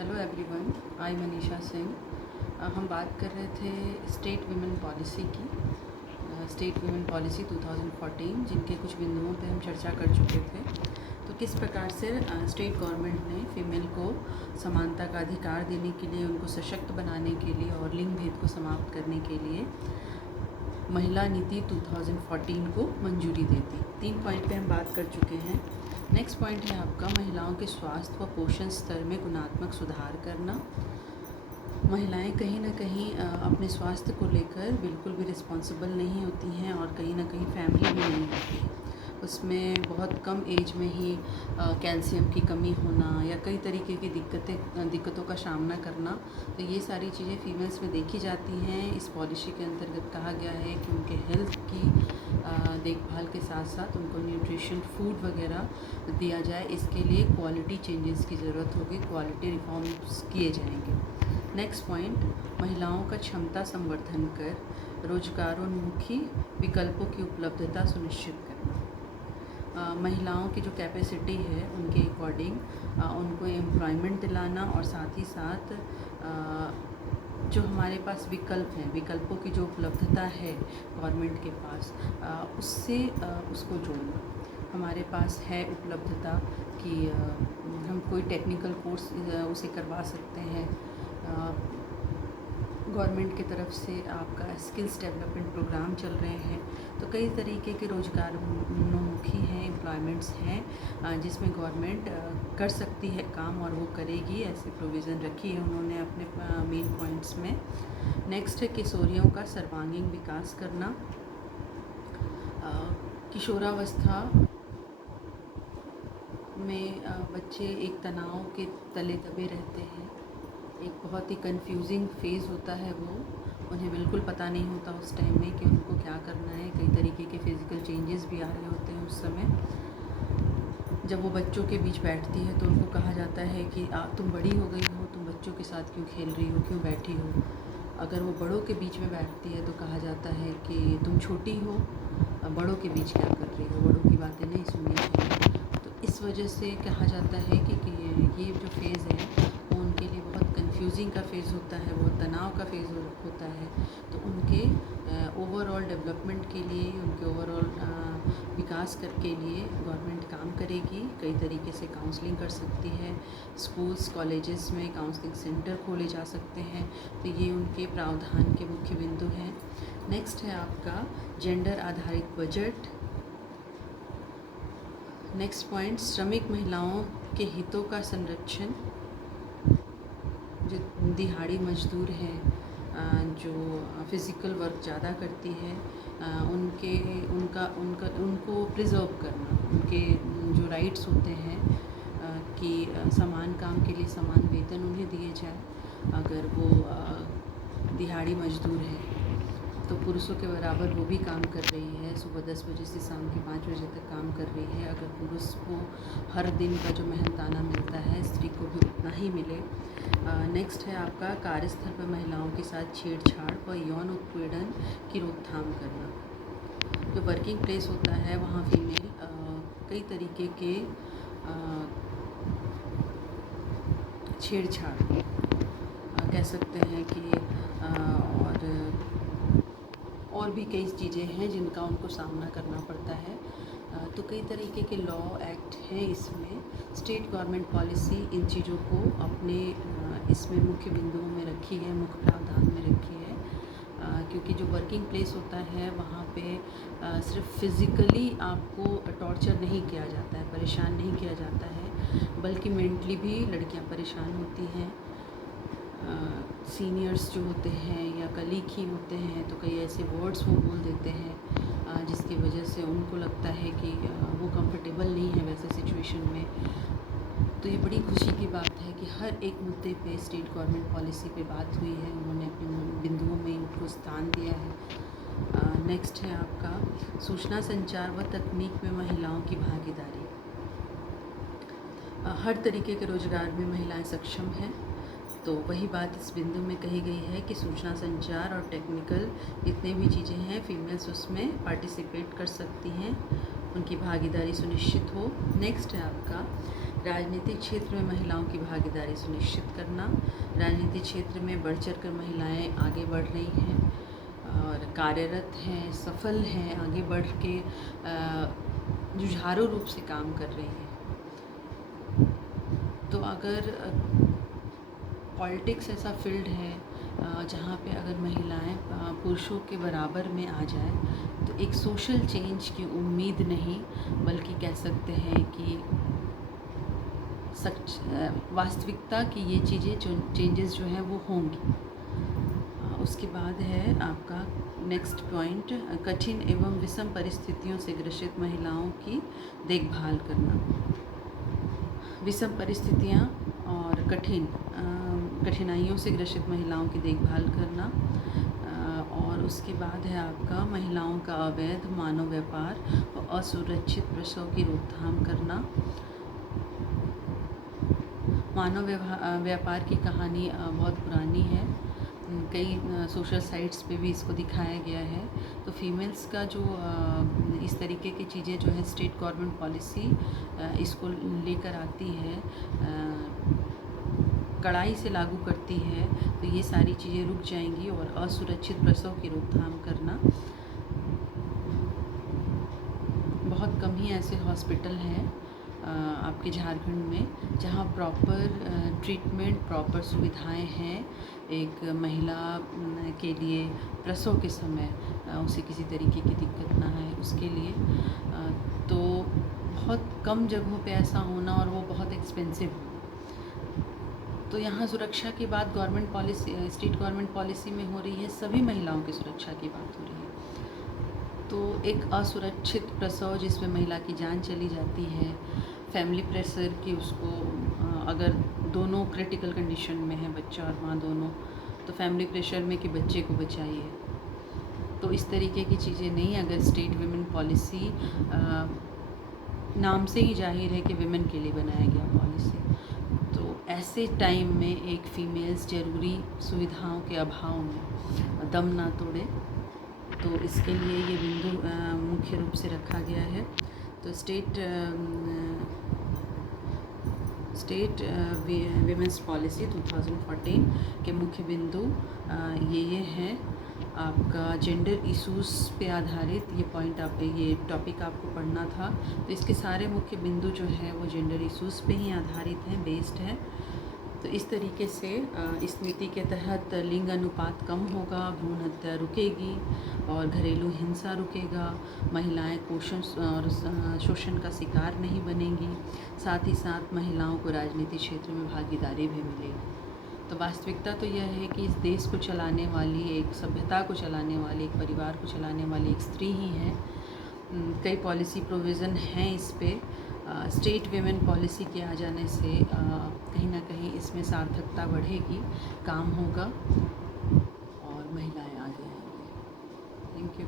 Hello everyone, आई मनीषा सिंह। हम बात कर रहे थे स्टेट वीमेन पॉलिसी की, स्टेट वीमेन पॉलिसी 2014, जिनके कुछ बिंदुओं पे हम चर्चा कर चुके थे। तो किस प्रकार से स्टेट गवर्नमेंट ने फीमेल को समानता का अधिकार देने के लिए, उनको सशक्त बनाने के लिए और लिंग भेद को समाप्त करने के लिए महिला नीति 2014 को मंजूरी दे दी। 3 पॉइंट पे हम बात कर चुके हैं। नेक्स्ट पॉइंट है आपका महिलाओं के स्वास्थ्य व पोषण स्तर में गुणात्मक सुधार करना। महिलाएं कहीं ना कहीं अपने स्वास्थ्य को लेकर बिल्कुल भी रिस्पॉन्सिबल नहीं होती हैं और कहीं ना कहीं फैमिली भी नहीं होती। उसमें बहुत कम एज में ही कैल्शियम की कमी होना या कई तरीके की दिक्कतों का सामना करना, तो ये सारी चीज़ें फीमेल्स में देखी जाती हैं। इस पॉलिसी के अंतर्गत कहा गया है कि उनके हेल्थ की देखभाल के साथ साथ उनको न्यूट्रिशन फूड वगैरह दिया जाए। इसके लिए क्वालिटी चेंजेस की ज़रूरत होगी, क्वालिटी रिफॉर्म्स किए जाएंगे। नेक्स्ट पॉइंट, महिलाओं का क्षमता संवर्धन कर रोजगारोन्मुखी विकल्पों की उपलब्धता सुनिश्चित करना। महिलाओं की जो कैपेसिटी है उनके अकॉर्डिंग उनको एम्प्लॉयमेंट दिलाना और साथ ही साथ जो हमारे पास विकल्प हैं, विकल्पों की जो उपलब्धता है गवर्नमेंट के पास, उससे उसको जोड़ना। हमारे पास है उपलब्धता कि हम कोई टेक्निकल कोर्स उसे करवा सकते हैं। गवर्नमेंट की तरफ से आपका स्किल्स डेवलपमेंट प्रोग्राम चल रहे हैं, तो कई तरीके के रोजगारोन्मुखी हैं, एम्प्लॉयमेंट्स हैं जिसमें गवर्नमेंट कर सकती है काम और वो करेगी। ऐसी प्रोविज़न रखी है उन्होंने अपने मेन पॉइंट्स में। नेक्स्ट है किशोरियों का सर्वांगीण विकास करना। किशोरावस्था में बच्चे एक तनाव के तले दबे रहते हैं। एक बहुत ही कंफ्यूजिंग फेज़ होता है वो, उन्हें बिल्कुल पता नहीं होता उस टाइम में कि उनको क्या करना है। कई तरीके के फिज़िकल चेंजेस भी आ रहे होते हैं उस समय। जब वो बच्चों के बीच बैठती है तो उनको कहा जाता है कि तुम बड़ी हो गई हो, तुम बच्चों के साथ क्यों खेल रही हो, क्यों बैठी हो। अगर वो बड़ों के बीच में बैठती है तो कहा जाता है कि तुम छोटी हो, बड़ों के बीच क्या कर रही हो, बड़ों की बातें नहीं सुननी चाहिए। तो इस वजह से कहा जाता है कि ये जो फेज़ है वो उनके लिए बहुत कंफ्यूजिंग का फेज़ होता है, बहुत तनाव का फेज़ होता है। तो उनके ओवरऑल डेवलपमेंट के लिए, उनके ओवरऑल विकास के लिए गवर्नमेंट काम करेगी। कई तरीके से काउंसलिंग कर सकती है, स्कूल्स कॉलेजेस में काउंसलिंग सेंटर खोले जा सकते हैं। तो ये उनके प्रावधान के मुख्य बिंदु हैं। नेक्स्ट है आपका जेंडर आधारित बजट। नेक्स्ट पॉइंट, श्रमिक महिलाओं के हितों का संरक्षण। जो दिहाड़ी मजदूर हैं, जो फिज़िकल वर्क ज़्यादा करती है, उनको प्रिजर्व करना। उनके जो राइट्स होते हैं कि समान काम के लिए समान वेतन उन्हें दिए जाए। अगर वो दिहाड़ी मजदूर है तो पुरुषों के बराबर वो भी काम कर रही है, सुबह 10 बजे से शाम के 5 बजे तक काम कर रही है। अगर पुरुष को हर दिन का जो मेहनताना मिलता है, स्त्री को भी उतना ही मिले। नेक्स्ट है आपका कार्यस्थल पर महिलाओं के साथ छेड़छाड़ व यौन उत्पीड़न की रोकथाम करना। जो वर्किंग प्लेस होता है वहाँ फीमेल कई तरीके के छेड़छाड़ कह सकते हैं कि और भी कई चीज़ें हैं जिनका उनको सामना करना पड़ता है। तो कई तरीके के लॉ एक्ट हैं इसमें। स्टेट गवर्नमेंट पॉलिसी इन चीज़ों को अपने इसमें मुख्य बिंदुओं में रखी है, मुख्य प्रावधान में रखी है। क्योंकि जो वर्किंग प्लेस होता है वहाँ पे सिर्फ फिज़िकली आपको टॉर्चर नहीं किया जाता है, परेशान नहीं किया जाता है, बल्कि मेंटली भी लड़कियाँ परेशान होती हैं। सीनियर्स जो होते हैं या कलीग ही होते हैं तो कई ऐसे वर्ड्स वो बोल देते हैं जिसकी वजह से उनको लगता है कि वो कंफर्टेबल नहीं है वैसे सिचुएशन में। तो ये बड़ी खुशी की बात है कि हर एक मुद्दे पे स्टेट गवर्नमेंट पॉलिसी पे बात हुई है, उन्होंने अपने बिंदुओं में इनको स्थान दिया है। नेक्स्ट है आपका सूचना संचार व तकनीक में महिलाओं की भागीदारी। हर तरीके के रोजगार में महिलाएं सक्षम हैं, तो वही बात इस बिंदु में कही गई है कि सूचना संचार और टेक्निकल जितने भी चीज़ें हैं फीमेल्स उसमें पार्टिसिपेट कर सकती हैं, उनकी भागीदारी सुनिश्चित हो। नेक्स्ट है आपका राजनीतिक क्षेत्र में महिलाओं की भागीदारी सुनिश्चित करना। राजनीतिक क्षेत्र में बढ़ चढ़ कर महिलाएँ आगे बढ़ रही हैं और कार्यरत हैं, सफल हैं, आगे बढ़ के जुझारू रूप से काम कर रही हैं। तो अगर पॉलिटिक्स ऐसा फील्ड है जहाँ पे अगर महिलाएं पुरुषों के बराबर में आ जाए तो एक सोशल चेंज की उम्मीद नहीं, बल्कि कह सकते हैं कि सच वास्तविकता की ये चीज़ें जो चेंजेस जो हैं वो होंगी। उसके बाद है आपका नेक्स्ट पॉइंट, कठिन एवं विषम परिस्थितियों से ग्रसित महिलाओं की देखभाल करना। विषम परिस्थितियाँ और कठिनाइयों से ग्रसित महिलाओं की देखभाल करना। और उसके बाद है आपका महिलाओं का अवैध मानव व्यापार और असुरक्षित प्रसव की रोकथाम करना। मानव व्यापार की कहानी बहुत पुरानी है, कई सोशल साइट्स पे भी इसको दिखाया गया है। तो फीमेल्स का जो इस तरीके की चीज़ें जो है स्टेट गवर्नमेंट पॉलिसी इसको लेकर आती है, कड़ाई से लागू करती है, तो ये सारी चीज़ें रुक जाएंगी। और असुरक्षित प्रसव की रोकथाम करना। बहुत कम ही ऐसे हॉस्पिटल हैं आपके झारखंड में जहाँ प्रॉपर ट्रीटमेंट, प्रॉपर सुविधाएं हैं एक महिला के लिए प्रसव के समय उसे किसी तरीके की दिक्कत ना आए उसके लिए। तो बहुत कम जगहों पे ऐसा होना और वो बहुत एक्सपेंसिव हो। तो यहाँ सुरक्षा की बात government policy, state government policy में हो रही है, सभी महिलाओं की सुरक्षा की बात हो रही है। तो एक असुरक्षित प्रसव जिसमें महिला की जान चली जाती है, फैमिली प्रेशर कि उसको अगर दोनों क्रिटिकल कंडीशन में है, बच्चा और माँ दोनों, तो फैमिली प्रेशर में कि बच्चे को बचाइए। तो इस तरीके की चीज़ें नहीं, अगर स्टेट विमेन पॉलिसी नाम से ही जाहिर है कि विमेन के लिए बनाया गया पॉलिसी, तो ऐसे टाइम में एक फ़ीमेल्स ज़रूरी सुविधाओं के अभाव में दम ना तोड़े, तो इसके लिए ये बिंदु मुख्य रूप से रखा गया है। तो स्टेट विमेंस पॉलिसी 2014 के मुख्य बिंदु ये हैं। आपका जेंडर इश्यूज़ पे आधारित ये पॉइंट ये टॉपिक आपको पढ़ना था। तो इसके सारे मुख्य बिंदु जो है वो जेंडर इश्यूज़ पे ही आधारित हैं, बेस्ड है। तो इस तरीके से इस नीति के तहत लिंग अनुपात कम होगा, भ्रूण हत्या रुकेगी और घरेलू हिंसा रुकेगा, महिलाएं कुपोषण और शोषण का शिकार नहीं बनेंगी, साथ ही साथ महिलाओं को राजनीतिक क्षेत्र में भागीदारी भी मिलेगी। तो वास्तविकता तो यह है कि इस देश को चलाने वाली, एक सभ्यता को चलाने वाली, एक परिवार को चलाने वाली एक स्त्री ही है। कई पॉलिसी प्रोविज़न हैं इस पे। स्टेट विमेन पॉलिसी के आ जाने से कहीं ना कहीं इसमें सार्थकता बढ़ेगी, काम होगा और महिलाएं आगे आएंगी। Thank you.